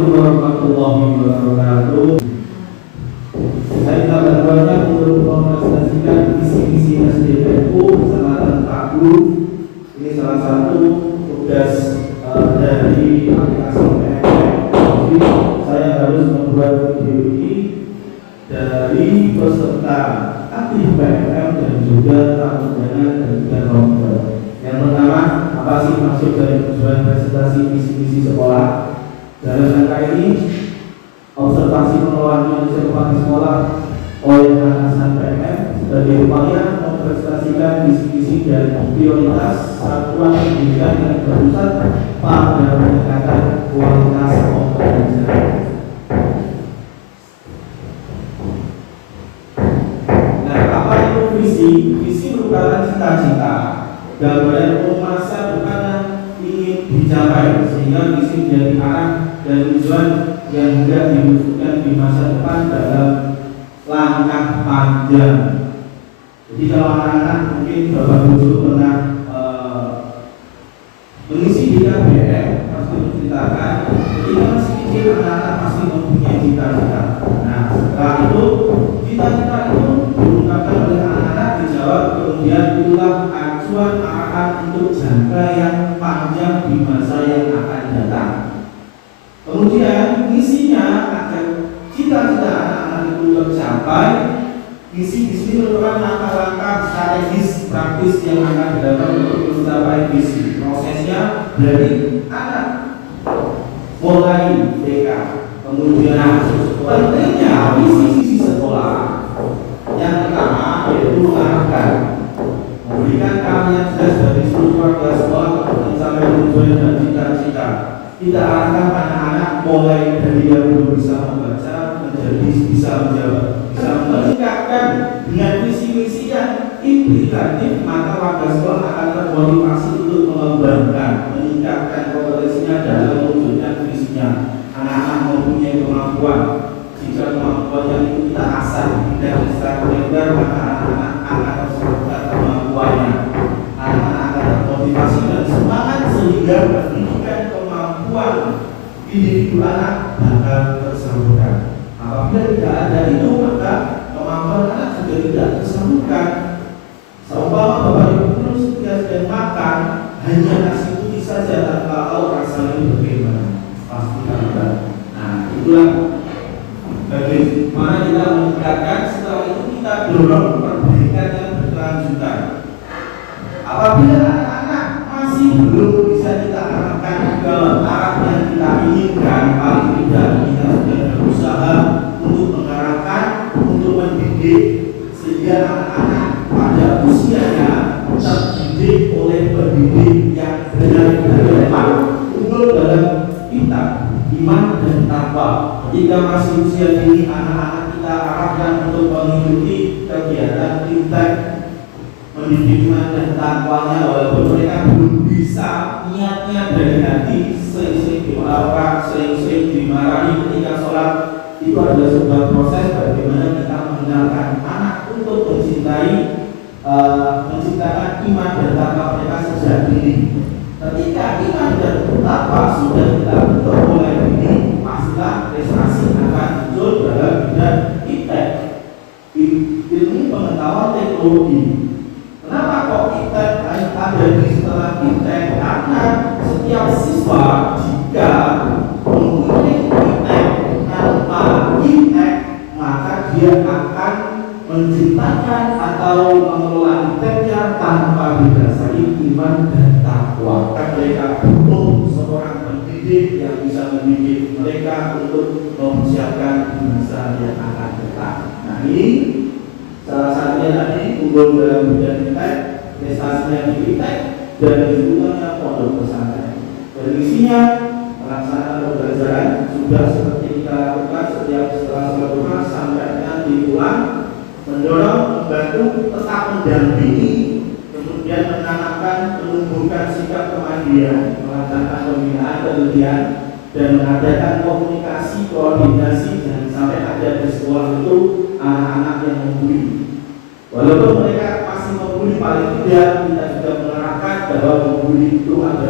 Assalamualaikum warahmatullahi wabarakatuh. Saya minta bantuannya untuk merealisasikan visi-misi SDPU bersama Pak Guru. Ini salah satu tugas dari aplikasi PMM. Jadi saya harus membuat video ini dari peserta aktif PMM dan juga tamu undangan dan juga nomor. Yang pertama, apa sih maksud dari tujuan presentasi visi-misi sekolah? Dalam rangka ini, observasi pengelolaan Indonesia di sekolah oleh atasan PMM sebagai upaya mempresentasikan visi-misi dan prioritas satuan pendidikan yang berpusat pada peningkatan kualitas pembelajaran. Nah, apa itu visi? Visi merupakan cita-cita, gambaran masa depan yang ingin dicapai, sehingga visi menjadi arah dan tujuan yang hendak diwujudkan di masa depan dalam langkah panjang. Jadi kalau anak-anak mungkin Bapak Guru pernah mengisi di KBM, pasti menceritakan ketika masih kecil anak-anak pasti mempunyai cita-cita. Nah, setelah itu cita-cita itu diungkapkan oleh anak-anak, dijawab, kemudian itulah acuan arahan untuk jangka yang panjang di masa yang akan datang. Kemudian misinya agar cita-cita anak-anak itu tercapai. Misi di sini merupakan langkah-langkah strategis praktis yang akan dilakukan untuk mencapai visi. Prosesnya dari anak mulai TK, kemudian pentingnya visi sekolah. Yang pertama yaitu mengarahkan, memberikan kalian jelas dari seluruh warga sekolah untuk mencapai tujuan dan cita-cita. Kita arahkan anak-anak mulai dari yang belum bisa membaca menjadi bisa menjawab, bisa meningkatkan dengan visi-misi yang implikatif, maka warga sekolah akan termotivasi untuk mengembangkan, meningkatkan kompetensinya dalam mewujudkan visinya. Anak-anak mempunyai kemampuan, jika kemampuan yang kita asah tidak bisa reguler, maka anak-anak akan terserap kemampuannya. Anak-anak akan termotivasi dan semangat sehingga pendidikan kemampuan individu anak bakal tersalurkan. Apabila tidak ada itu, maka kemampuan anak juga tidak tersalurkan. Seumpama Bapak Ibu guru ketika sedang makan hanya nasi putih saja tanpa tahu rasanya bagaimana, pasti tidak. Nah, itulah bagaimana kita meningkatkan. Setelah itu kita dorong perbaikan yang berkelanjutan. Apabila anak-anak masih belum bisa kita arahkan ke arah yang kita inginkan, paling tidak kita sudah berusaha untuk mengarahkan, untuk mendidik sehingga anak-anak pada usianya terdidik oleh pendidik yang benar-benar unggul dalam kitab iman dan takwa. Jika masih usia dini, anak-anak kita arahkan untuk mengikuti kegiatan intek mendidik iman dan takwanya, walaupun mereka belum bisa niatnya dari hati, sering-sering dimarahi, sering-sering dimarahi ketika sholat. Itu adalah sebuah proses bagaimana kita mengenalkan anak untuk menciptakan iman dan takwa mereka sejak dini. Ketika iman dan takwa sudah kita bentuk mulai dini, pastilah prestasi akan muncul dalam bidang iptek, ilmu pengetahuan teknologi. Kenapa kok iptek ada di setelah iptek? Karena setiap siswa jika mempunyai iptek tanpa iptek, maka dia akan menciptakan atau mengelola ipteknya tanpa didasari iman dan takwa. Mereka butuh seorang pendidik yang bisa mendidik mereka untuk mempersiapkan masa yang akan datang. Nah, ini salah satunya tadi unggul dalam bidang iptek, prestasinya di iptek, dan lingkungannya pondok pesantren. Dan isinya pelaksanaan pembelajaran sudah seperti kita lakukan setiap setelah sholat Jumat sampai nanti pulang, mendorong, membantu, tetap mendampingi, kemudian menanamkan, menumbuhkan sikap kemandirian, melaksanakan pembinaan penelitian, dan mengadakan komunikasi, koordinasi, dan sampai ada di sekolah itu anak-anak yang membuli. Walaupun mereka masih membuli, paling tidak kita juga mengarahkan bahwa membuli itu ada